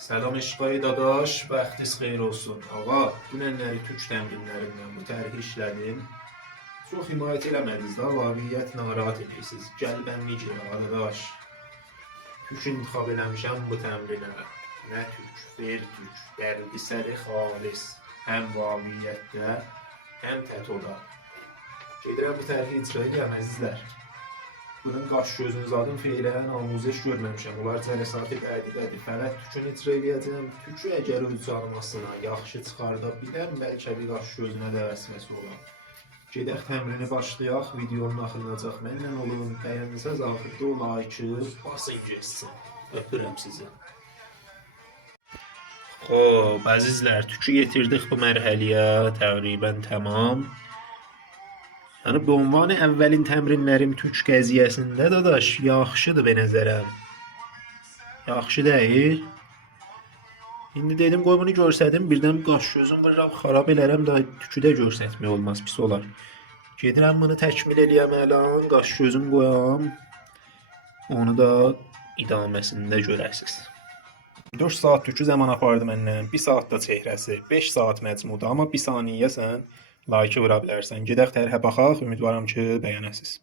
Selam Eşqay dadaş, bəxtiniz xeyir olsun. Ağa, dünənləri türk təmrinlərindən bu tərih işlədim. Çox himayət eləmədiniz də, vaqiyyət narahat edirsiniz. Gəlbənlik elə, dadaş. Türk intikab eləmişəm bu təmrinə. Nə türk, ver türk, qərbi səri xalis. Həm vaqiyyətdə, həm tətoda. Gedirəm bu tərihi icra edirəm, əzizlər. Bunun qaş gözünü zadım feylən amuzəş görməmişəm. Onlar cələsatı qədidədir. Fəqət tükünü icra eləyəcəm. Tükü əgər öz canmasına yaxşı çıxarda biləm, bəlkə bir qaş gözünə də vəsvəsə olar. Gedək təmrini başlayaq. Videonun axırınacaq mənlə olun. Bəyənirsəz axırda o like-ı basın geçsin. Öpürəm sizi. Xoş, əzizlər, tükü getirdik bu mərhələyə. Təqribən tamam. Yəni bu ünvanı əvvəlin təmrinlərim türk qəziyyəsində dadaş yaxşıdır be nəzərəm. Yaxşı deyil. İndi dedim qoy bunu görsədim, birdən qaş gözüm vururam, xarab elərəm da tükü də görsətmək olmaz, pis olar. Gedirəm bunu təkmil eləyəm əlan, qaş gözüm qoyam. Onu da idaməsində görəsiz. 4 saat tükü zaman apardı məndən, 1 saat da çehrəsi, 5 saat məcmuda, amma 1 saniyəsən like vura bilərsən. Gedək tərhə baxaq, ümidvaram ki, bəyənəsiz.